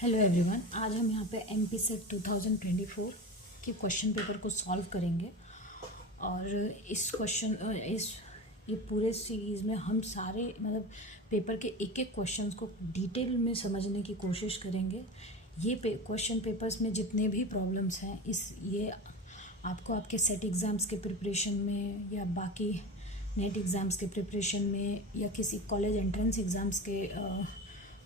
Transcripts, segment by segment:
Hello everyone, आज हम यहाँ पे एमपी सेट 2024 के क्वेश्चन पेपर को सॉल्व करेंगे। और इस क्वेश्चन ये पूरे सीरीज़ में हम सारे पेपर के एक एक क्वेश्चंस को डिटेल में समझने की कोशिश करेंगे। ये क्वेश्चन पेपर्स में जितने भी प्रॉब्लम्स हैं ये आपको आपके सेट एग्ज़ाम्स के प्रिपरेशन में या बाकी नेट एग्ज़ाम्स के प्रिपरेशन में या किसी कॉलेज एंट्रेंस एग्ज़ाम्स के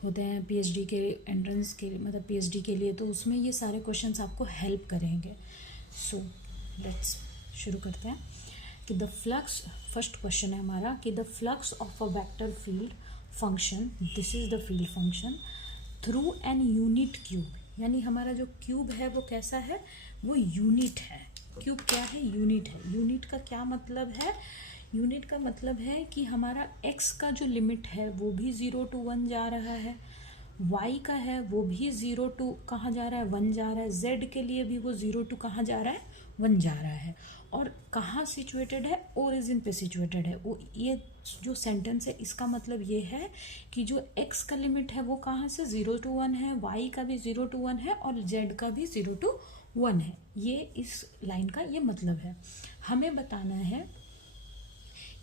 होते हैं पीएचडी के एंट्रेंस के पीएचडी के लिए, तो उसमें ये सारे क्वेश्चंस आपको हेल्प करेंगे। सो लेट्स शुरू करते हैं कि द फ्लक्स, फर्स्ट क्वेश्चन है हमारा कि the flux of a vector field function, this is the field function through an unit cube, यानी हमारा जो क्यूब है वो कैसा है, वो यूनिट है। क्यूब क्या है, यूनिट है। यूनिट का क्या मतलब है, यूनिट का मतलब है कि हमारा x का जो लिमिट है वो भी 0 to 1 जा रहा है, y का है वो भी 0 to कहाँ जा रहा है, 1 जा रहा है, z के लिए भी वो 0 to कहाँ जा रहा है, 1 जा रहा है। और कहाँ सिचुएटेड है, ओरिजिन पे सिचुएटेड है। वो ये जो सेंटेंस है इसका मतलब ये है कि जो x का लिमिट है वो कहाँ से 0 to 1 है, y का भी 0 to 1 है और z का भी 0 to 1 है। ये इस लाइन का ये मतलब है। हमें बताना है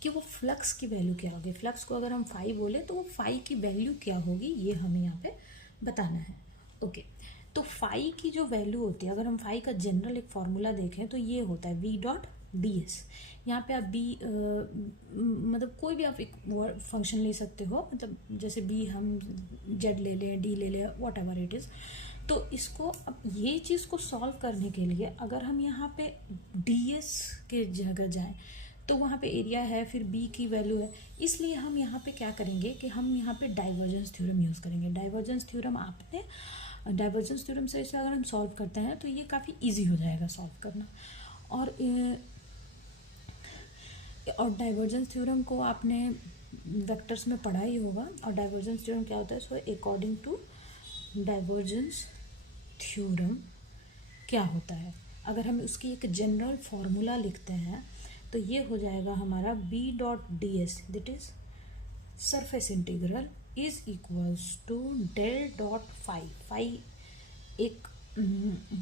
कि वो फ्लक्स की वैल्यू क्या होगी। फ्लक्स को अगर हम फाई बोले तो वो फाई की वैल्यू क्या होगी, ये हमें यहाँ पे बताना है। ओके, तो फाई की जो वैल्यू होती है, अगर हम फाई का जनरल एक फॉर्मूला देखें तो ये होता है v डॉट डी एस। यहाँ पे आप b कोई भी आप एक फंक्शन ले सकते हो, जैसे b हम z ले लें, d ले लें, वॉट एवर इट इज़। तो इसको अब ये चीज़ को सॉल्व करने के लिए अगर हम यहाँ पे ds के जगह जाएं तो वहाँ पे एरिया है, फिर b की वैल्यू है, इसलिए हम यहाँ पे क्या करेंगे कि हम यहाँ पे डाइवर्जेंस थ्योरम यूज़ करेंगे। डाइवर्जेंस थ्योरम डाइवर्जेंस थ्योरम से इसे अगर हम सॉल्व करते हैं तो ये काफ़ी इजी हो जाएगा सॉल्व करना। और डाइवर्जेंस थ्योरम को आपने वेक्टर्स में पढ़ा ही होगा। और डाइवर्जेंस थ्योरम क्या होता है, so according to divergence theorem क्या होता है, अगर हम उसकी एक जनरल फार्मूला लिखते हैं तो ये हो जाएगा हमारा b dot D S, that is surface integral is equals to del dot phi. Phi एक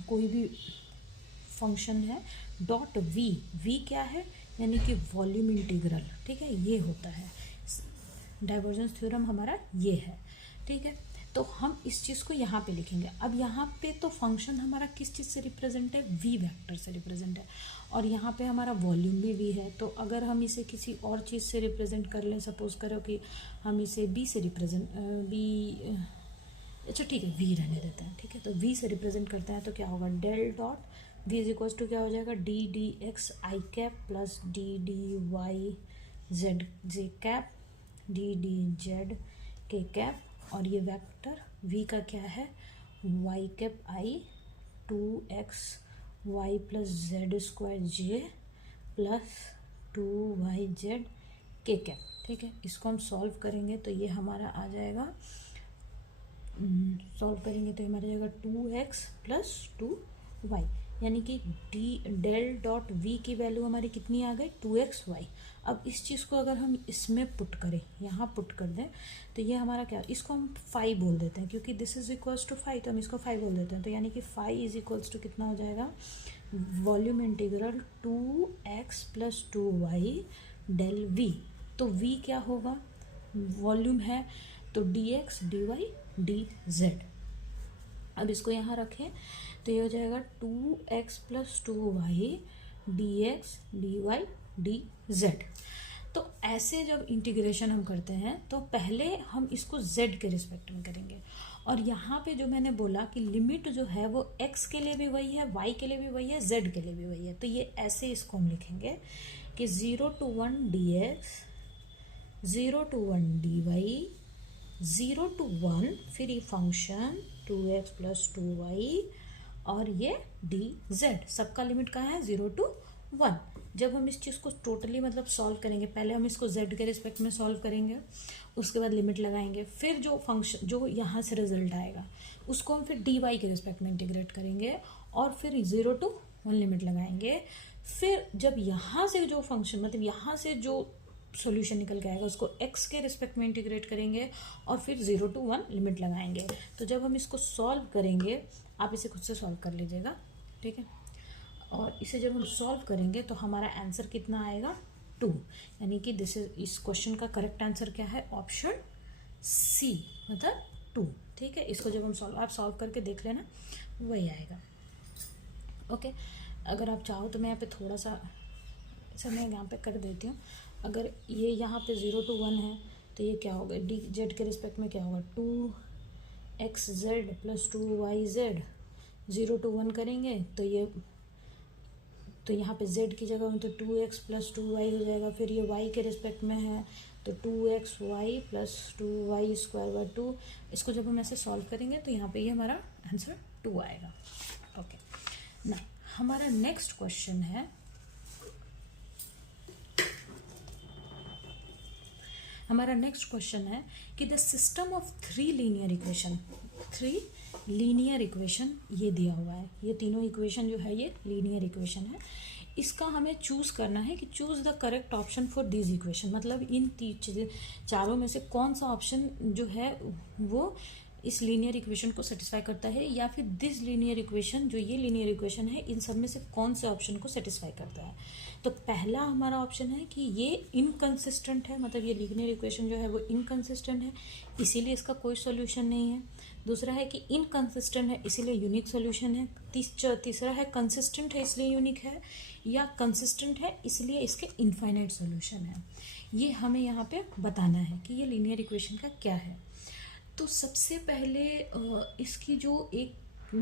कोई भी फंक्शन है, डॉट v क्या है, यानी कि वॉल्यूम इंटीग्रल। ठीक है, ये होता है डाइवर्जेंस थ्योरम हमारा, ये है। ठीक है, तो हम इस चीज़ को यहाँ पे लिखेंगे। अब यहाँ पे तो फंक्शन हमारा किस चीज़ से रिप्रेजेंट है, v वेक्टर से रिप्रेजेंट है, और यहाँ पे हमारा वॉल्यूम भी v है। तो अगर हम इसे किसी और चीज़ से रिप्रेजेंट कर लें, सपोज करो कि हम इसे b से अच्छा ठीक है, v रहने देते हैं। ठीक है, तो v से रिप्रेजेंट करते हैं तो क्या होगा, del dot v is equals to क्या हो जाएगा, D D X I cap plus D D Y Z J cap D D Z K cap, और ये वेक्टर v का क्या है, y cap I 2x y plus Z square J plus 2yz K cap. ठीक है, इसको हम solve करेंगे तो ये हमारा आ जाएगा, सॉल्व करेंगे तो हमारा जाएगा 2x प्लस 2y, यानी कि डेल डॉट v की वैल्यू हमारी कितनी आ गई, 2xy। अब इस चीज़ को अगर हम इसमें पुट करें, यहाँ पुट कर दें तो ये हमारा क्या, इसको हम फाई बोल देते हैं क्योंकि this is equals to phi, तो हम इसको फाई बोल देते हैं। तो यानी कि फाई इज इक्वल्स टू कितना हो जाएगा, volume integral 2x plus 2y del v। तो v क्या होगा, वॉल्यूम है, तो dx dy dz। अब इसको यहाँ रखें तो ये हो जाएगा 2x plus 2y dx dy dz। तो ऐसे जब इंटीग्रेशन हम करते हैं तो पहले हम इसको z के रिस्पेक्ट में करेंगे, और यहाँ पे जो मैंने बोला कि लिमिट जो है वो x के लिए भी वही है, y के लिए भी वही है, z के लिए भी वही है। तो ये ऐसे इसको हम लिखेंगे कि 0 to 1 dx 0 to 1 dy 0 to 1 फिर ये फंक्शन 2x प्लस 2y और ये dz, सबका लिमिट कहाँ है, 0 to 1। जब हम इस चीज़ को टोटली सॉल्व करेंगे, पहले हम इसको z के रिस्पेक्ट में सॉल्व करेंगे, उसके बाद लिमिट लगाएंगे, फिर जो फंक्शन जो यहाँ से रिजल्ट आएगा उसको हम फिर dy के रिस्पेक्ट में इंटीग्रेट करेंगे, और फिर 0 to 1 लिमिट लगाएंगे। फिर जब यहाँ से जो फंक्शन यहाँ से जो सॉल्यूशन निकल के आएगा उसको x के रिस्पेक्ट में इंटीग्रेट करेंगे और फिर 0 to 1 लिमिट लगाएंगे। तो जब हम इसको सॉल्व करेंगे, आप इसे खुद से सॉल्व कर लीजिएगा, ठीक है। और इसे जब हम सॉल्व करेंगे तो हमारा आंसर कितना आएगा 2, यानी कि इस क्वेश्चन का करेक्ट आंसर क्या है, ऑप्शन सी मतलब 2, ठीक है। इसको जब हम आप सॉल्व करके देख लेना, वही आएगा। ओके, अगर आप चाहो तो मैं यहाँ पे थोड़ा सा मैं यहाँ पे कर देती हूँ। अगर ये यहाँ पे 0 to 1 है तो ये क्या होगा, डी जेड के रिस्पेक्ट में क्या होगा, 2xz प्लस 2yz। 0 to 1 करेंगे तो यहाँ पे z की जगह में तो 2x प्लस 2y हो जाएगा। फिर ये y के रिस्पेक्ट में है तो 2xy plus 2y square by 2। इसको जब हम ऐसे सॉल्व करेंगे तो यहाँ पे ये हमारा आंसर 2 आएगा। ओके ना, हमारा नेक्स्ट क्वेश्चन है, कि the system of 3 linear equation ये दिया हुआ है। ये तीनों इक्वेशन जो है ये लीनियर इक्वेशन है। इसका हमें चूज़ करना है कि choose the correct option for this equation, मतलब इन चारों में से कौन सा ऑप्शन जो है वो इस लीनियर इक्वेशन को सेटिस्फाई करता है, या फिर दिस लीनियर इक्वेशन, जो ये लीनियर इक्वेशन है, इन सब में से कौन से ऑप्शन को सेटिस्फाई करता है। तो पहला हमारा ऑप्शन है कि ये इनकंसिस्टेंट है, मतलब ये लीनियर इक्वेशन जो है वो इनकंसिस्टेंट है, इसीलिए इसका कोई सॉल्यूशन नहीं है। दूसरा है कि इनकंसिस्टेंट है, इसीलिए यूनिक सॉल्यूशन है। तीसरा है कंसिस्टेंट है इसलिए यूनिक है, या कंसिस्टेंट है इसलिए इसके इनफाइनाइट सॉल्यूशन है। ये हमें यहाँ पे बताना है कि ये लीनियर इक्वेशन का क्या है। तो सबसे पहले इसकी जो एक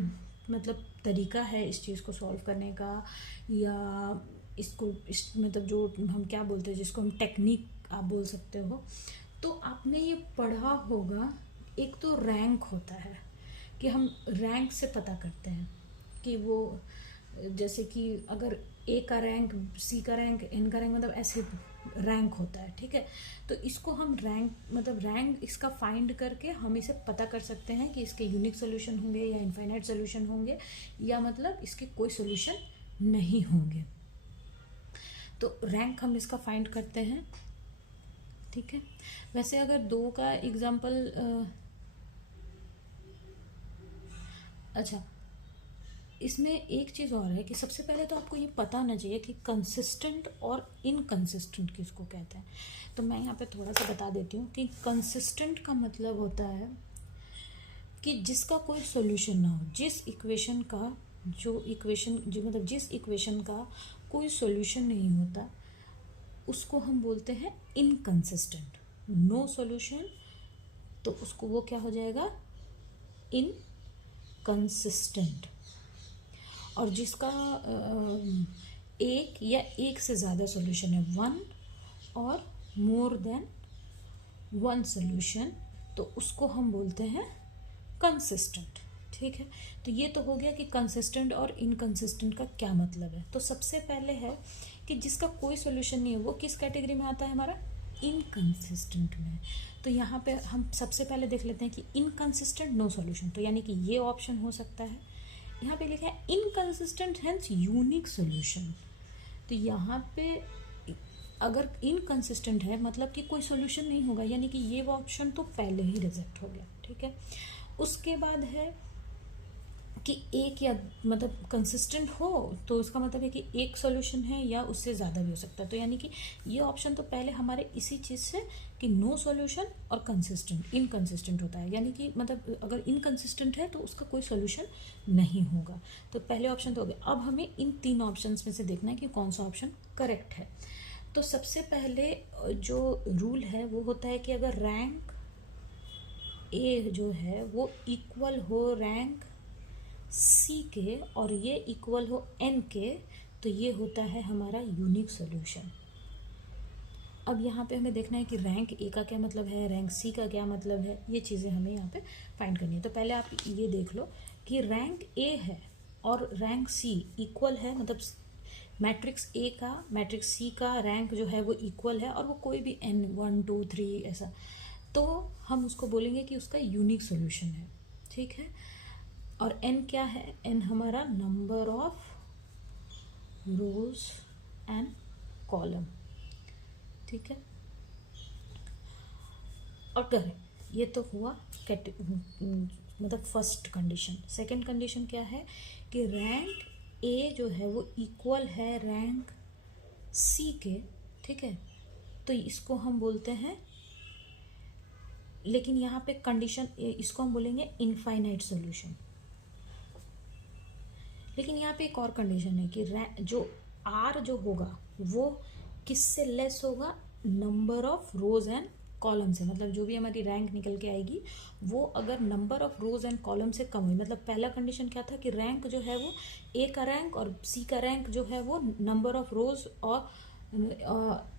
मतलब तरीका है इस चीज़ को सॉल्व करने का, या मतलब जो हम क्या बोलते हैं, जिसको हम टेक्निक आप बोल सकते हो, तो आपने ये पढ़ा होगा। एक तो रैंक होता है कि हम रैंक से पता करते हैं कि वो, जैसे कि अगर ए का रैंक, सी का रैंक, एन का रैंक, मतलब ऐसे रैंक होता है, ठीक है। तो इसको हम रैंक इसका फाइंड करके हम इसे पता कर सकते हैं कि इसके यूनिक सोल्यूशन होंगे या इनफाइनाइट सोल्यूशन होंगे, या मतलब इसके कोई सोल्यूशन नहीं होंगे। तो रैंक हम इसका फाइंड करते हैं, ठीक है। वैसे अगर 2 का एग्जाम्पल, अच्छा, इसमें एक चीज़ और है कि सबसे पहले तो आपको ये पता होना चाहिए कि कंसिस्टेंट और इनकंसिस्टेंट किसको कहते हैं। तो मैं यहाँ पे थोड़ा सा बता देती हूँ कि कंसिस्टेंट का मतलब होता है कि जिसका कोई सॉल्यूशन ना हो, जिस इक्वेशन का कोई सॉल्यूशन नहीं होता, उसको हम बोलते हैं इनकंसिस्टेंट। नो सॉल्यूशन, तो उसको वो क्या हो जाएगा, इनकंसिस्टेंट। और जिसका एक या एक से ज़्यादा सॉल्यूशन है, 1 और मोर देन 1 सॉल्यूशन, तो उसको हम बोलते हैं कंसिस्टेंट, ठीक है। तो ये तो हो गया कि कंसिस्टेंट और इनकंसिस्टेंट का क्या मतलब है। तो सबसे पहले है कि जिसका कोई सॉल्यूशन नहीं है वो किस कैटेगरी में आता है, हमारा इनकंसिस्टेंट में। तो यहाँ पे हम सबसे पहले देख लेते हैं कि इनकंसिस्टेंट नो सॉल्यूशन, तो यानी कि ये ऑप्शन हो सकता है। यहाँ पे लिखा है इनकंसिस्टेंट हेंस यूनिक सॉल्यूशन, तो यहाँ पे अगर इनकंसिस्टेंट है मतलब कि कोई सॉल्यूशन नहीं होगा, यानी कि ये ऑप्शन तो पहले ही रिजेक्ट हो गया, ठीक है। उसके बाद है कि एक या मतलब कंसिस्टेंट हो, तो उसका मतलब है कि एक सॉल्यूशन है या उससे ज़्यादा भी हो सकता है। तो यानी कि ये ऑप्शन तो पहले हमारे इसी चीज़ से कि नो सॉल्यूशन और इनकंसिस्टेंट होता है, यानी कि मतलब अगर इनकंसिस्टेंट है तो उसका कोई सॉल्यूशन नहीं होगा। तो पहले ऑप्शन तो हो गया। अब हमें इन 3 ऑप्शंस में से देखना है कि कौन सा ऑप्शन करेक्ट है। तो सबसे पहले जो रूल है वो होता है कि अगर रैंक ए जो है वो इक्वल हो रैंक सी के और ये इक्वल हो एन के, तो ये होता है हमारा यूनिक सॉल्यूशन। अब यहाँ पे हमें देखना है कि रैंक ए का क्या मतलब है, रैंक सी का क्या मतलब है, ये चीज़ें हमें यहाँ पे फाइंड करनी है। तो पहले आप ये देख लो कि रैंक ए है और रैंक सी इक्वल है, मतलब मैट्रिक्स ए का मैट्रिक्स सी का रैंक जो है वो इक्वल है और वो कोई भी n 1 2 3 ऐसा, तो हम उसको बोलेंगे कि उसका यूनिक सॉल्यूशन है, ठीक है। और n क्या है, n हमारा number of rose and column, ठीक है। अगर ये तो हुआ मतलब फर्स्ट कंडीशन। सेकंड कंडीशन क्या है कि रैंक ए जो है वो इक्वल है रैंक सी के, ठीक है, तो इसको हम बोलते हैं, लेकिन यहाँ पे कंडीशन इसको हम बोलेंगे इनफाइनाइट सॉल्यूशन। लेकिन यहाँ पे एक और कंडीशन है कि जो आर जो होगा वो किससे लेस होगा, number of rose and column से, मतलब जो भी हमारी रैंक निकल के आएगी वो अगर number of rose and column से कम हुई, मतलब पहला कंडीशन क्या था कि रैंक जो है वो ए का रैंक और सी का रैंक जो है वो नंबर ऑफ रोज और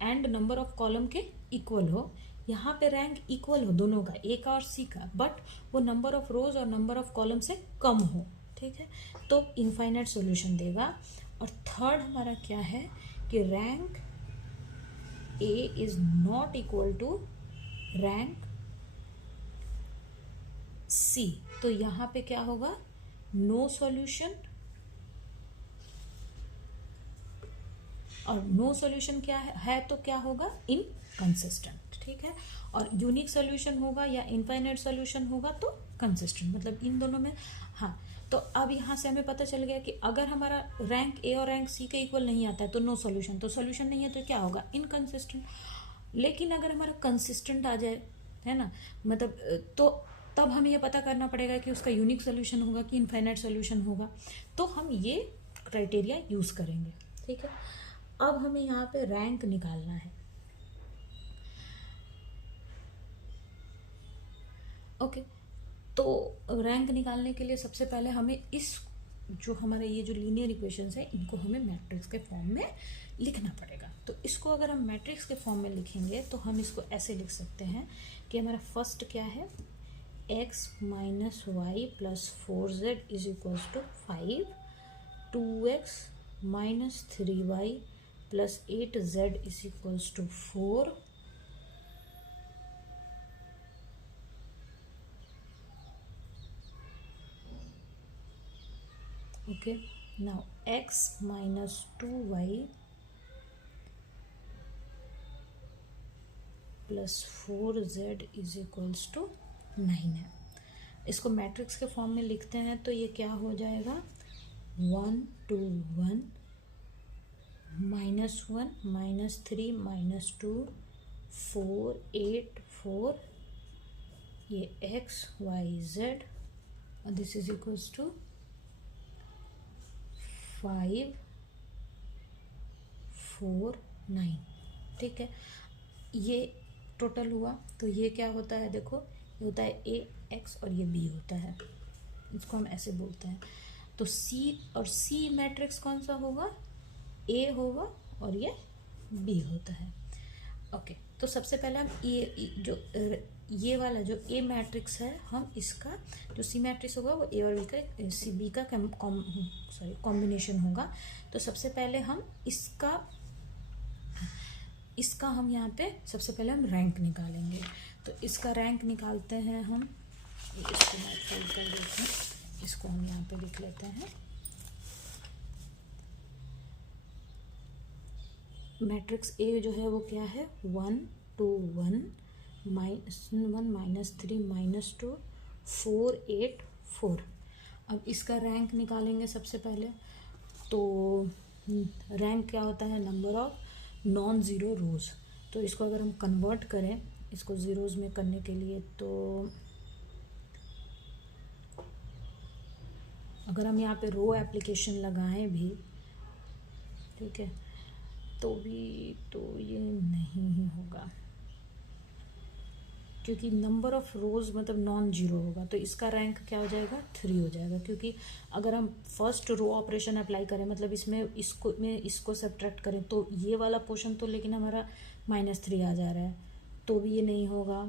एंड नंबर ऑफ कॉलम के इक्वल हो। यहाँ पे रैंक इक्वल हो दोनों का, ए का और सी का, बट वो नंबर ऑफ रोज और नंबर ऑफ कॉलम से कम हो, ठीक है, तो इनफाइनाइट सॉल्यूशन देगा। और थर्ड हमारा क्या है कि rank A is not equal to rank C, तो यहाँ पे क्या होगा, नो सॉल्यूशन। और नो सॉल्यूशन क्या है तो क्या होगा, इनकंसिस्टेंट, ठीक है। और यूनिक सॉल्यूशन होगा या इनफाइनाइट सॉल्यूशन होगा तो कंसिस्टेंट, मतलब इन दोनों में। हाँ, तो अब यहाँ से हमें पता चल गया कि अगर हमारा रैंक ए और रैंक सी के इक्वल नहीं आता है तो नो सॉल्यूशन, तो सॉल्यूशन नहीं है तो क्या होगा, इनकंसिस्टेंट। लेकिन अगर हमारा कंसिस्टेंट आ जाए, है ना, मतलब तो तब हमें ये पता करना पड़ेगा कि उसका यूनिक सोल्यूशन होगा कि इनफाइनाइट सोल्यूशन होगा, तो हम ये क्राइटेरिया यूज़ करेंगे, ठीक है। अब हमें यहाँ पे रैंक निकालना है, ओके। तो रैंक निकालने के लिए सबसे पहले हमें इस जो हमारे ये जो लीनियर इक्वेशंस है इनको हमें मैट्रिक्स के फॉर्म में लिखना पड़ेगा। तो इसको अगर हम मैट्रिक्स के फॉर्म में लिखेंगे तो हम इसको ऐसे लिख सकते हैं कि हमारा फर्स्ट क्या है, x minus Y plus 4z is equals to 5, 2x minus 3y plus 8z is equals to 4, okay, now x minus 2y plus 4z is equals to 9 है। इसको मैट्रिक्स के फॉर्म में लिखते हैं तो ये क्या हो जाएगा, 1 2 1 माइनस 1 माइनस 3 माइनस 2 4 8 4, ये x y z और दिस इज इक्वल्स टू 5 4 9, ठीक है। ये टोटल हुआ तो ये क्या होता है, देखो ये होता है ए एक्स और ये बी होता है, इसको हम ऐसे बोलते हैं। तो सी और सी मैट्रिक्स कौन सा होगा, ए होगा और ये बी होता है, ओके। तो सबसे पहले हम ये वाला जो ए मैट्रिक्स है, हम इसका जो सी मैट्रिक्स होगा वो ए और बी का सी बी का कॉम्बिनेशन होगा। तो सबसे पहले हम इसका हम यहाँ पे सबसे पहले हम रैंक निकालेंगे। तो इसका रैंक निकालते हैं हम, इसको मैं फोल्ड कर देते हैं, इसको हम यहाँ पे लिख लेते हैं। मैट्रिक्स ए जो है वो क्या है, 1 2 1 -1 -3 -2 4 8 4। अब इसका रैंक निकालेंगे सबसे पहले। तो रैंक क्या होता है, नंबर ऑफ नॉन ज़ीरो रोज़। तो इसको अगर हम कन्वर्ट करें इसको ज़ीरोज़ में करने के लिए, तो अगर हम यहाँ पे रो एप्लीकेशन लगाएं भी, ठीक है, तो ये नहीं ही होगा क्योंकि नंबर ऑफ रोज़ मतलब नॉन जीरो होगा। तो इसका रैंक क्या हो जाएगा, 3 हो जाएगा, क्योंकि अगर हम फर्स्ट रो ऑपरेशन अप्लाई करें, मतलब इसको सब्ट्रैक्ट करें तो ये वाला पोर्शन तो लेकिन हमारा -3 आ जा रहा है, तो भी ये नहीं होगा।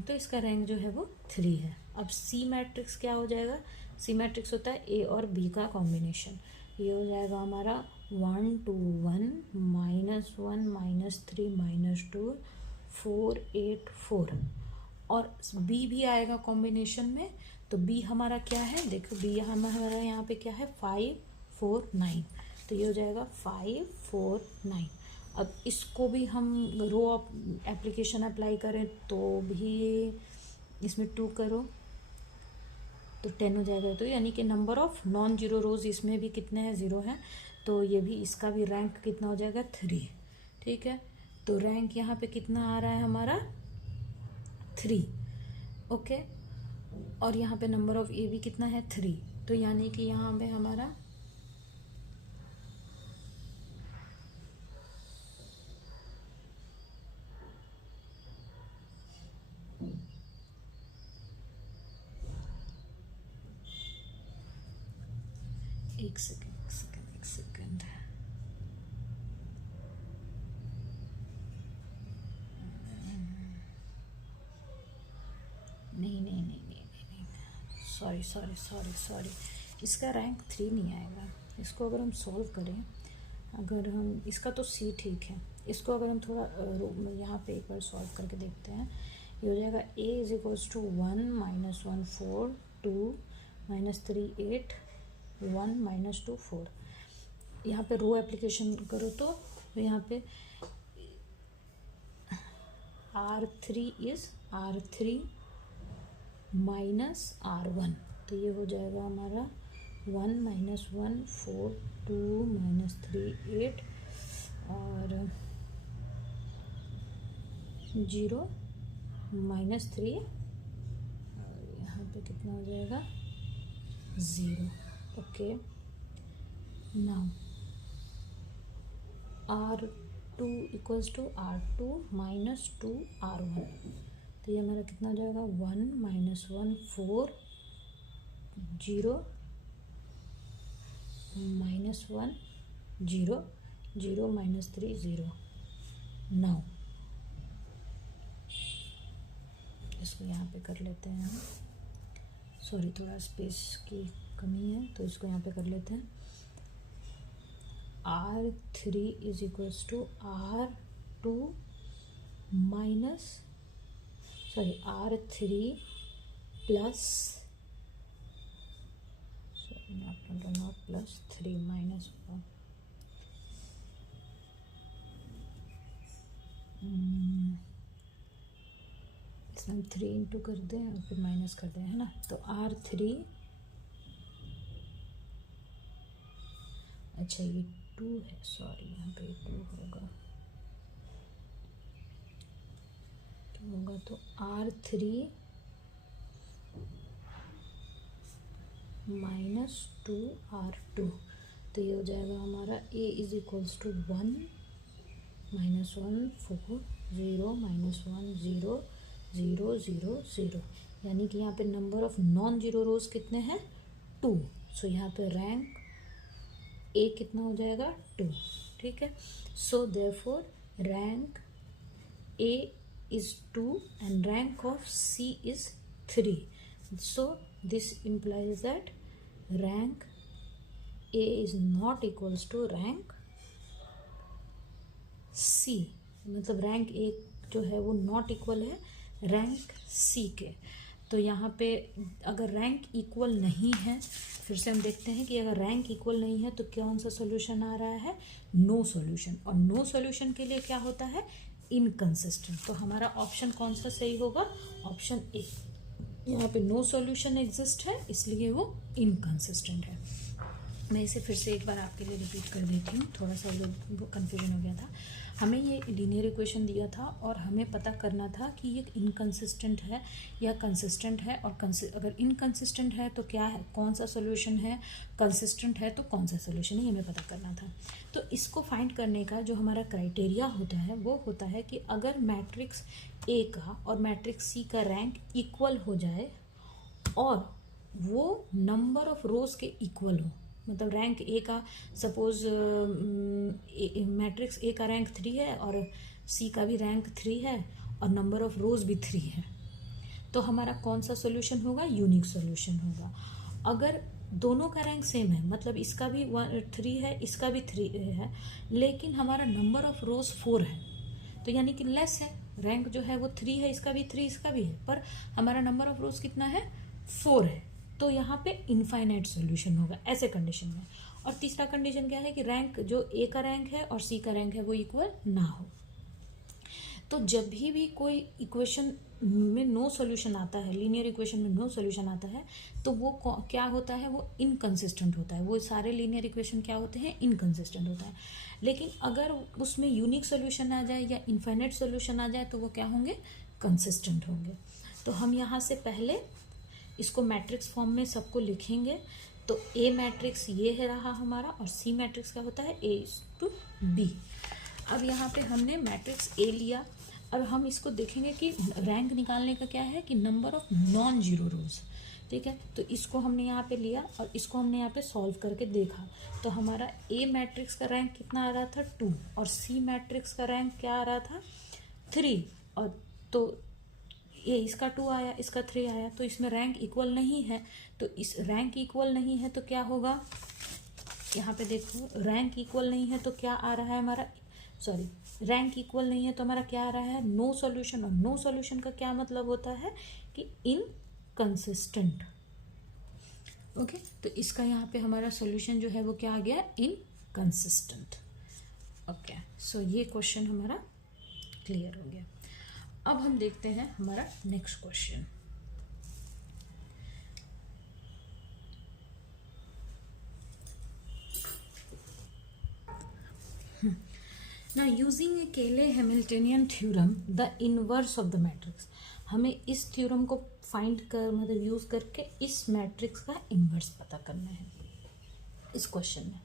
तो इसका रैंक जो है वो 3 है। अब सी मैट्रिक्स क्या हो जाएगा, सी मैट्रिक्स होता है ए और बी का कॉम्बिनेशन। ये हो जाएगा हमारा 1 2 1 -1 -3 -2 4 8 4, और बी भी आएगा कॉम्बिनेशन में। तो बी हमारा क्या है, देखो बी हमारा यहाँ पे क्या है, 5 4 9, तो ये हो जाएगा 5 4 9। अब इसको भी हम रो एप्लीकेशन अप्लाई करें तो भी इसमें 2 करो तो 10 हो जाएगा। तो यानी कि नंबर ऑफ नॉन जीरो रोज इसमें भी कितने हैं, 0 हैं। तो ये भी, इसका भी रैंक कितना हो जाएगा, 3। ठीक है, तो रैंक यहाँ पे कितना आ रहा है हमारा, 3। ओके, और यहाँ पे नंबर ऑफ ए भी कितना है, 3। तो यानी कि यहाँ पे हमारा एक सेकेंड नहीं, सॉरी, इसका रैंक 3 नहीं आएगा। इसको अगर हम सॉल्व करें, अगर हम इसका तो सी ठीक है, इसको अगर हम थोड़ा यहाँ पे एक बार सॉल्व करके देखते हैं, ये हो जाएगा a is equals to 1 minus 1 4 2 minus 3 8 1 minus 2 4। यहाँ पे रो एप्लीकेशन करो तो यहाँ पे R3 is R3 minus R1, तो ये हो जाएगा हमारा 1 माइनस 1 4 2 माइनस 3 8 और 0 माइनस 3 और यहाँ पे कितना हो जाएगा, 0। Okay, now R2 equals to R2 minus 2 R1, तो ये हमारा कितना हो जाएगा, 1 माइनस 1 4 0 माइनस 1 0 0 माइनस 3 0। नाउ इसको यहाँ पे कर लेते हैं हम, सॉरी थोड़ा स्पेस की कमी है तो इसको यहाँ पे कर लेते हैं। R3 is equals to R2 minus R3 plus not plus 3 minus 1 इसमें हम 3 इंटू कर दें और फिर माइनस कर दें, है ना। तो R3, अच्छा ये 2 है, सॉरी यहाँ पे 2 होगा, तो R3 माइनस 2 R2, तो ये हो जाएगा हमारा a is equals to 1 minus 1 4 0 minus 1 0 0 0 0, यानी कि यहाँ पे number of non zero rows कितने हैं, 2। सो यहाँ पे रैंक a कितना हो जाएगा, 2। ठीक है, so therefore rank a is 2 and rank of C is 3. So this implies that rank A is not equals to rank C, मतलब रैंक A जो है वो नॉट इक्वल है रैंक C के। तो यहाँ पे अगर रैंक इक्वल नहीं है, फिर से हम देखते हैं कि अगर रैंक इक्वल नहीं है तो कौन सा सोल्यूशन आ रहा है, नो सोल्यूशन। और नो सोल्यूशन के लिए क्या होता है, इनकंसिस्टेंट। तो हमारा ऑप्शन कौन सा सही होगा, ऑप्शन ए। यहाँ पे नो सॉल्यूशन एग्जिस्ट है इसलिए वो इनकंसिस्टेंट है। मैं इसे फिर से एक बार आपके लिए रिपीट कर देती हूँ, थोड़ा सा वो कन्फ्यूजन हो गया था। हमें ये लीनियर इक्वेशन दिया था और हमें पता करना था कि ये इनकंसिस्टेंट है या कंसिस्टेंट है, और अगर इनकंसिस्टेंट है तो क्या है, कौन सा सोल्यूशन है, कंसिस्टेंट है तो कौन सा सोल्यूशन है, ये हमें पता करना था। तो इसको फाइंड करने का जो हमारा क्राइटेरिया होता है वो होता है कि अगर मैट्रिक्स ए का और मैट्रिक्स सी का रैंक इक्वल हो जाए और वो नंबर ऑफ रोज के इक्वल हो, मतलब रैंक ए का सपोज मैट्रिक्स ए का रैंक 3 है और सी का भी रैंक 3 है और नंबर ऑफ रोज भी 3 है, तो हमारा कौन सा सोल्यूशन होगा, यूनिक सोल्यूशन होगा। अगर दोनों का रैंक सेम है, मतलब इसका भी 3 है इसका भी 3 है, लेकिन हमारा नंबर ऑफ रोज 4 है, तो यानी कि लेस है, रैंक जो है वो 3 है, इसका भी 3 इसका भी है, पर हमारा नंबर ऑफ रोज कितना है, 4 है, तो यहाँ पे इनफाइनाइट सॉल्यूशन होगा ऐसे कंडीशन में। और तीसरा कंडीशन क्या है कि रैंक जो ए का रैंक है और सी का रैंक है वो इक्वल ना हो। तो जब भी कोई इक्वेशन में नो सॉल्यूशन आता है, लीनियर इक्वेशन में नो सॉल्यूशन आता है, तो वो क्या होता है, वो इनकंसिस्टेंट होता है। वो सारे लीनियर इक्वेशन क्या होते हैं, इनकंसिस्टेंट होता है। लेकिन अगर उसमें यूनिक सॉल्यूशन आ जाए या इनफाइनाइट सॉल्यूशन आ जाए तो वो क्या होंगे, कंसिस्टेंट होंगे। तो हम यहाँ से पहले इसको मैट्रिक्स फॉर्म में सबको लिखेंगे। तो ए मैट्रिक्स ये है रहा हमारा, और सी मैट्रिक्स क्या होता है, A/B। अब यहाँ पे हमने मैट्रिक्स ए लिया। अब हम इसको देखेंगे कि रैंक निकालने का क्या है कि नंबर ऑफ नॉन जीरो रोज, ठीक है। तो इसको हमने यहाँ पे लिया और इसको हमने यहाँ पे सॉल्व करके देखा। तो हमारा ए मैट्रिक्स का रैंक कितना आ रहा था, 2, और सी मैट्रिक्स का रैंक क्या आ रहा था, 3। और तो ये इसका 2 आया, इसका 3 आया, तो इसमें रैंक इक्वल नहीं है। तो इस रैंक इक्वल नहीं है तो क्या होगा, यहाँ पे देखो रैंक इक्वल नहीं है तो क्या आ रहा है हमारा, सॉरी, रैंक इक्वल नहीं है तो हमारा क्या आ रहा है, नो सॉल्यूशन। और नो सॉल्यूशन का क्या मतलब होता है कि इनकंसिस्टेंट। ओके, तो इसका यहाँ पे हमारा सॉल्यूशन जो है वो क्या आ गया, इनकंसिस्टेंट। ओके, सो ये क्वेश्चन हमारा क्लियर हो गया। अब हम देखते हैं हमारा next question. Now using a Cayley-Hamiltonian theorem, the inverse of the matrix, हमें इस थ्योरम को फाइंड कर मतलब यूज करके इस मैट्रिक्स का इन्वर्स पता करना है इस क्वेश्चन में।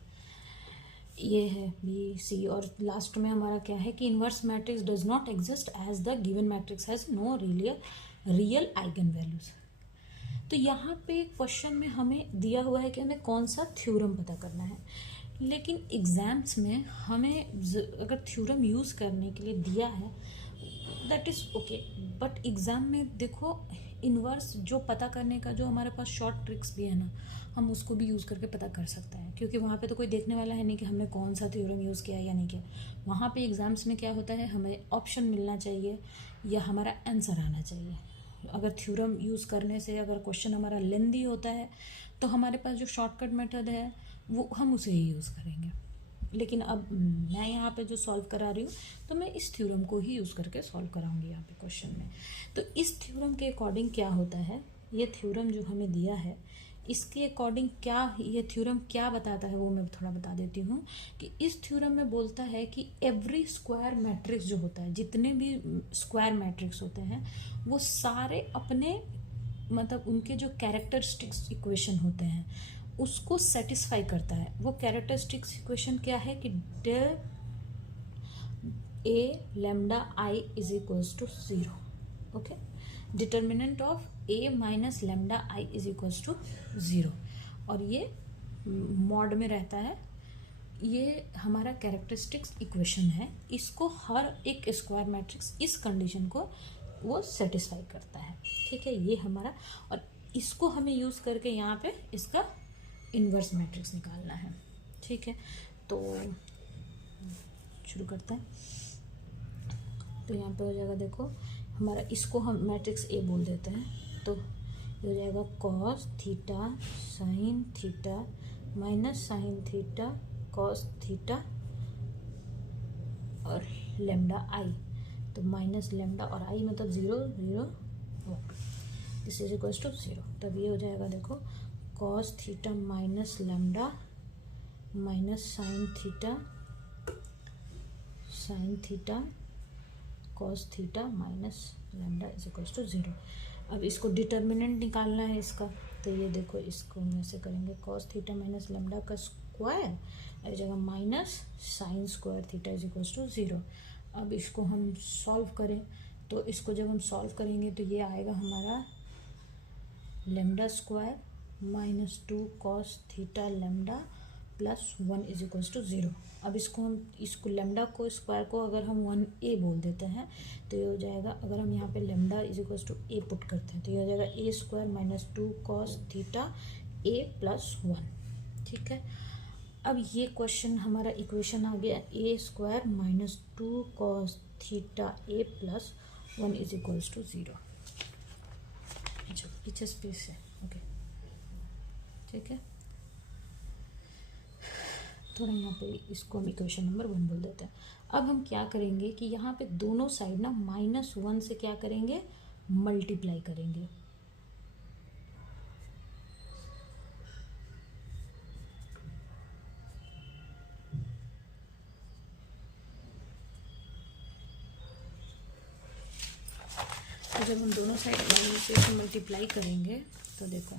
ये है बी सी, और लास्ट में हमारा क्या है कि inverse matrix does not exist as the given matrix has no real eigenvalues. तो यहाँ पे क्वेश्चन में हमें दिया हुआ है कि हमें कौन सा थ्योरम पता करना है, लेकिन एग्जाम्स में हमें अगर थ्योरम यूज़ करने के लिए दिया है that is okay, but exam में देखो इन्वर्स जो पता करने का जो हमारे पास शॉर्ट ट्रिक्स भी है ना, हम उसको भी यूज़ करके पता कर सकते हैं, क्योंकि वहाँ पे तो कोई देखने वाला है नहीं कि हमने कौन सा थ्योरम यूज़ किया या नहीं किया। वहाँ पे एग्ज़ाम्स में क्या होता है, हमें ऑप्शन मिलना चाहिए या हमारा आंसर आना चाहिए। अगर थ्योरम यूज़ करने से अगर क्वेश्चन हमारा लेंदी होता है तो हमारे पास जो शॉर्टकट मेथड है वो हम उसे ही यूज़ करेंगे। लेकिन अब मैं यहाँ पे जो सॉल्व करा रही हूँ तो मैं इस थ्योरम को ही यूज़ करके सॉल्व कराऊंगी यहाँ पे क्वेश्चन में। तो इस थ्योरम के अकॉर्डिंग क्या होता है, ये थ्योरम जो हमें दिया है इसके अकॉर्डिंग क्या ये थ्योरम क्या बताता है वो मैं थोड़ा बता देती हूँ। कि इस थ्योरम में बोलता है कि एवरी स्क्वायर मैट्रिक्स जो होता है, जितने भी स्क्वायर मैट्रिक्स होते हैं वो सारे अपने मतलब उनके जो कैरेक्टरिस्टिक्स इक्वेशन होते हैं उसको सेटिस्फाई करता है। वो कैरेक्टरिस्टिक्स इक्वेशन क्या है कि del A lambda I is equals to 0। Okay, determinant of A minus lambda I is equals to 0, और ये मॉड में रहता है। ये हमारा कैरेक्टरिस्टिक्स इक्वेशन है, इसको हर एक स्क्वायर मैट्रिक्स इस कंडीशन को वो सेटिस्फाई करता है, ठीक है। ये हमारा, और इसको हमें यूज़ करके यहाँ पे इसका इन्वर्स मैट्रिक्स निकालना है, ठीक है। तो शुरू करते हैं। तो यहाँ पे हो जाएगा, देखो हमारा इसको हम मैट्रिक्स ए बोल देते हैं। तो ये हो जाएगा cos theta sine theta minus sine theta cos theta और लेम्डा आई। तो माइनस लेम्डा और आई मतलब 0 0 1, दिस इज इक्वल्स टू 0। तब ये हो जाएगा, देखो cos theta minus lambda minus sine theta cos theta minus lambda is equals to 0। अब इसको डिटर्मिनेंट निकालना है इसका। तो ये देखो इसको हम ऐसे करेंगे, कॉस थीटा माइनस लेम्डा का स्क्वायर आ जाएगा minus sine square theta is equals to 0। अब इसको हम सॉल्व करें, तो इसको जब हम सॉल्व करेंगे तो ये आएगा हमारा lambda square minus 2 cos theta lambda plus 1 is equals to 0। अब इसको लेम्डा को स्क्वायर को अगर हम 1a बोल देते हैं तो ये हो जाएगा, अगर हम यहाँ पे lambda is equals to a put करते हैं तो ये हो जाएगा a square minus 2 cos theta a plus 1, ठीक है। अब ये क्वेश्चन हमारा इक्वेशन आ गया a square minus 2 cos theta a plus 1 is equals to 0। पीछे स्पेस है, ओके, ठीक है। थोड़ा यहाँ पे इसको हम इक्वेशन नंबर 1 बोल देते हैं। अब हम क्या करेंगे कि यहाँ पे दोनों साइड ना -1 से क्या करेंगे, मल्टीप्लाई करेंगे। तो जब हम दोनों साइड से मल्टीप्लाई करेंगे तो देखो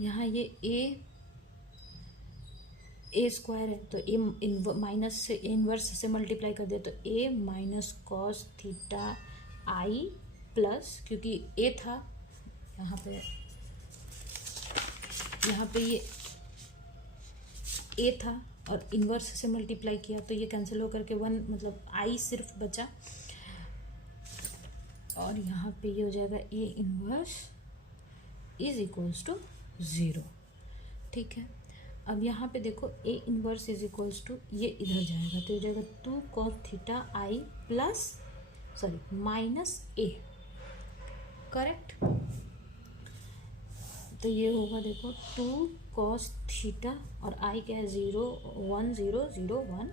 यहाँ ये ए स्क्वायर है, तो ए माइनस से इनवर्स से मल्टीप्लाई कर दे तो ए minus cos theta I plus, क्योंकि ए था यहाँ पे ये ए था और इनवर्स से मल्टीप्लाई किया तो ये कैंसिल होकर के 1 मतलब आई सिर्फ बचा, और यहाँ पे ये हो जाएगा A inverse is equals to 0। ठीक है, अब यहाँ पे देखो A inverse is equals to ये इधर जाएगा तो हो जाएगा 2 cos theta I plus minus A, correct. तो ये होगा देखो 2 cos थीटा और आई क्या है 0 1 0 0 1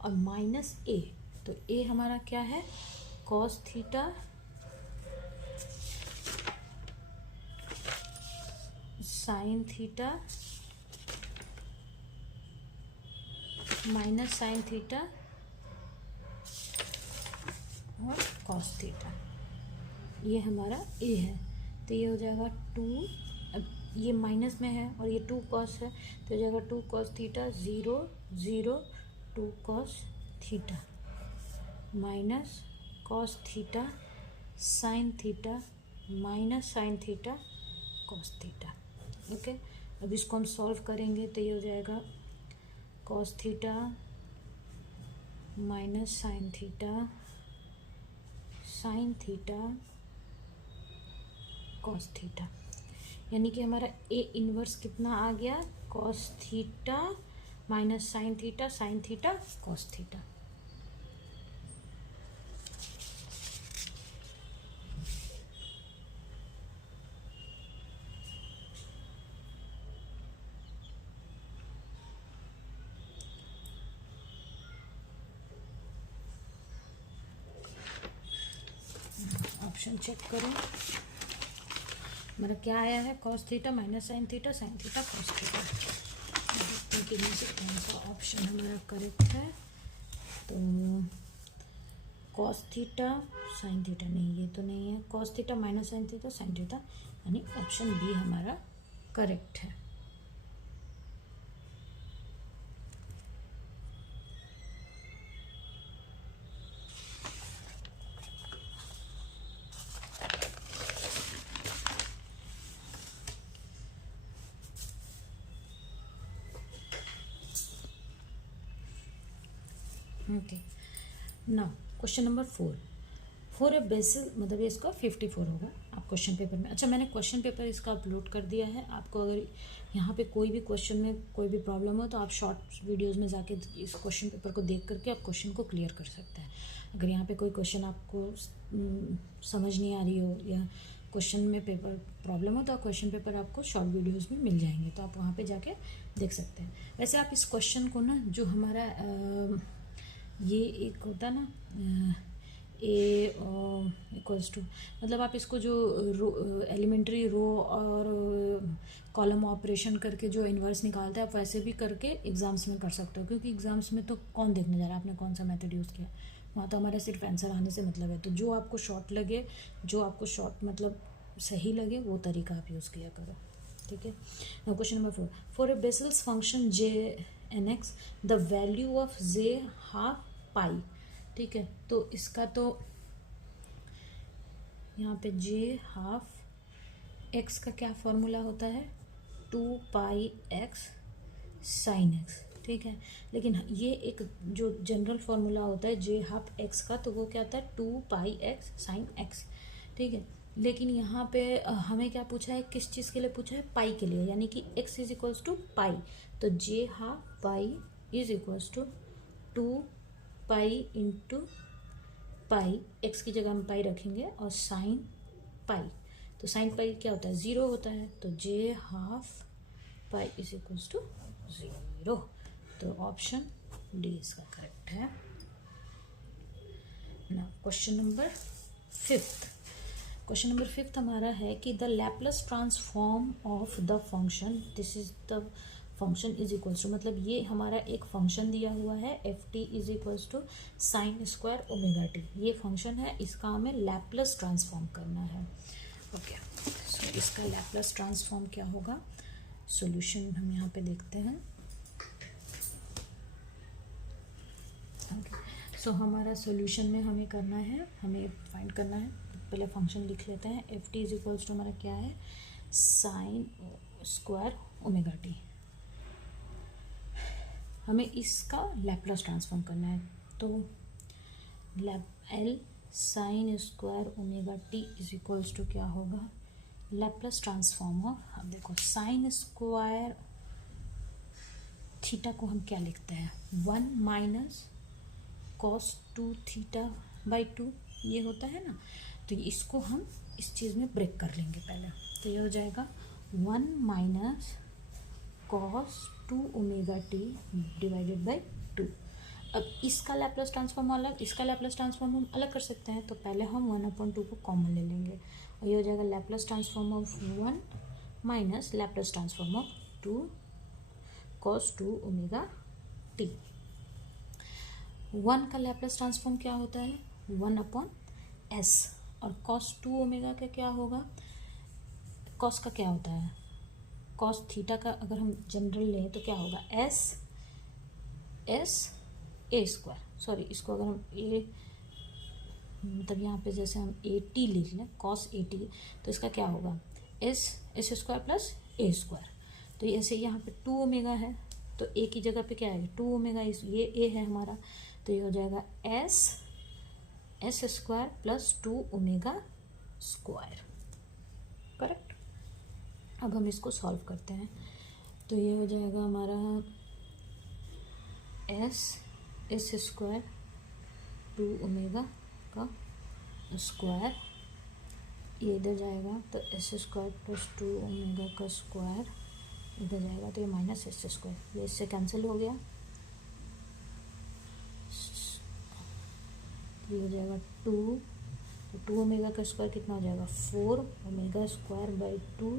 और माइनस ए, तो ए हमारा क्या है cos theta sine theta minus sine theta और कॉस थीटा, ये हमारा ए है। तो ये हो जाएगा 2, अब ये माइनस में है और ये 2 कॉस है तो हो जाएगा 2 cos theta 0 0 2 cos theta minus cos theta sine theta minus sine theta cos theta. Okay, अब इसको हम सॉल्व करेंगे तो ये हो जाएगा cos theta minus sine theta cos theta, यानी कि हमारा ए इनवर्स कितना आ गया cos theta minus sine theta cos theta. Option check करो, हमारा क्या आया है cos theta minus sine theta cos theta. देखते हैं कि कौन सा ऑप्शन हमारा करेक्ट है। तो कॉस थीटा साइन थीटा नहीं, ये तो नहीं है, cos theta minus sine theta, यानी ऑप्शन बी हमारा करेक्ट है। Okay, now question number 4 for a basis, मतलब ये इसका 54 होगा आप क्वेश्चन पेपर में। अच्छा, मैंने क्वेश्चन पेपर इसका अपलोड कर दिया है, आपको अगर यहाँ पे कोई भी क्वेश्चन में कोई भी प्रॉब्लम हो तो आप शॉर्ट वीडियोस में जाके इस क्वेश्चन पेपर को देख करके आप क्वेश्चन को क्लियर कर सकते हैं। अगर यहाँ पे कोई क्वेश्चन आपको समझ नहीं आ रही हो या क्वेश्चन में पेपर प्रॉब्लम हो तो क्वेश्चन पेपर आपको शॉर्ट वीडियोज़ में मिल जाएंगे, तो आप वहाँ पर जाके देख सकते हैं। वैसे आप इस क्वेश्चन को ना, जो हमारा ये एक होता ना ए इक्वल्स टू, मतलब आप इसको जो एलिमेंट्री रो और कॉलम ऑपरेशन करके जो इन्वर्स निकालते हैं आप वैसे भी करके एग्ज़ाम्स में कर सकते हो, क्योंकि एग्ज़ाम्स में तो कौन देखने जा रहा है आपने कौन सा मेथड यूज़ किया, वहाँ तो हमारा सिर्फ आंसर आने से मतलब है। तो जो आपको शॉर्ट लगे, जो आपको शॉर्ट मतलब सही लगे वो तरीका आप यूज़ किया करो। ठीक है, question number 4 for a basis function J N X the value of J half pi. ठीक है, तो इसका तो यहाँ पे जे हाफ एक्स का क्या फॉर्मूला होता है 2 पाई एक्स साइन एक्स। ठीक है, लेकिन ये एक जो जनरल फॉर्मूला होता है जे हाफ एक्स का, तो वो क्या होता है 2 पाई एक्स साइन एक्स। ठीक है, लेकिन यहाँ पे हमें क्या पूछा है, किस चीज़ के लिए पूछा है, पाई के लिए, यानी कि x is equals to pi, तो J half pi is equals to 2 pi into pi, X की जगह हम पाई रखेंगे और साइन पाई, तो साइन पाई क्या होता है 0 होता है, तो J half pi is equals to 0। तो ऑप्शन डी इसका करेक्ट है ना। Question number 5। क्वेश्चन नंबर 5 हमारा है कि the Laplace transform of the function, this is the function is equals to, मतलब ये हमारा एक फंक्शन दिया हुआ है F T is equals to sine square omega T. ये फंक्शन है, इसका हमें लैपलेस ट्रांसफॉर्म करना है। ओके, सो इसका लैपलेस ट्रांसफॉर्म क्या होगा, सॉल्यूशन हम यहाँ पे देखते हैं। सो हमारा सॉल्यूशन में हमें करना है, हमें फाइंड करना है, पहले फंक्शन लिख लेते हैं। F T is equals to हमारा क्या है, साइन स्क्वायर ओमेगा टी। हमें इसका लैपलेस ट्रांसफॉर्म करना है, तो L sine square omega T is equals to क्या होगा, लैपलेस ट्रांसफॉर्म ऑफ, अब देखो साइन स्क्वायर थीटा को हम क्या लिखते हैं, 1 माइनस कॉस 2 थीटा बाई 2, ये होता है ना। तो इसको हम इस चीज़ में ब्रेक कर लेंगे पहले, तो ये हो जाएगा 1 minus cos 2 omega T divided by 2। अब इसका लैपलेस ट्रांसफॉर्म अलग, इसका लैपलेस ट्रांसफॉर्म हम अलग कर सकते हैं, तो पहले हम 1/2 को कॉमन ले लेंगे और ये हो जाएगा Laplace transform of 1 minus Laplace transform of 2 cos 2 omega T. 1 का लैपलेस ट्रांसफॉर्म क्या होता है, 1/s, और कॉस 2 ओमेगा का क्या होगा, कॉस का क्या होता है, कॉस थीटा का अगर हम जनरल लें तो क्या होगा, एस ए स्क्वायर, सॉरी इसको अगर हम ए, मतलब यहाँ पे जैसे हम ए टी लिख लें, कॉस ए टी, तो इसका क्या होगा, एस स्क्वायर प्लस ए स्क्वायर। तो ऐसे यहाँ पे 2 ओमेगा है, तो ए की जगह पे क्या आएगा, 2 ओमेगा, इस ये ए है हमारा, तो ये हो जाएगा S square plus 2 omega square, correct. अब हम इसको सॉल्व करते हैं, तो ये हो जाएगा हमारा एस स्क्वायर 2 ओमेगा का स्क्वायर, ये इधर जाएगा तो एस स्क्वायर प्लस 2 ओमेगा का स्क्वायर इधर जाएगा, तो ये माइनस एस स्क्वायर, ये इससे कैंसिल हो गया, ये हो जाएगा 2, तो 2 ओमेगा का स्क्वायर कितना हो जाएगा, 4 omega square by 2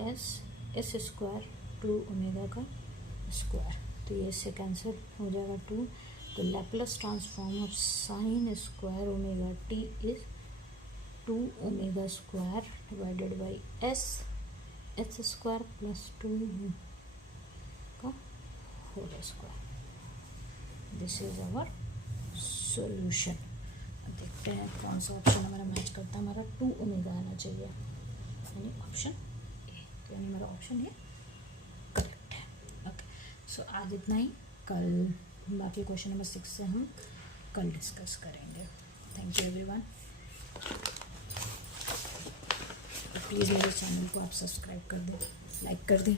S square 2 omega का स्क्वायर, तो ये इससे कैंसिल हो जाएगा 2। तो Laplace transform of sine square omega T is 2 omega square divided by S square plus 2 का whole square. This is our solution. देखते हैं कौन सा ऑप्शन हमारा मैच करता है, हमारा 2 ओमेगा आना चाहिए, यानी ऑप्शन ए, तो यानी हमारा ऑप्शन ये करेक्ट है। ओके, सो आज इतना ही, कल बाकी क्वेश्चन नंबर 6 से हम कल डिस्कस करेंगे। Thank you everyone. प्लीज़ मेरे चैनल को आप सब्सक्राइब कर दें, लाइक कर दें।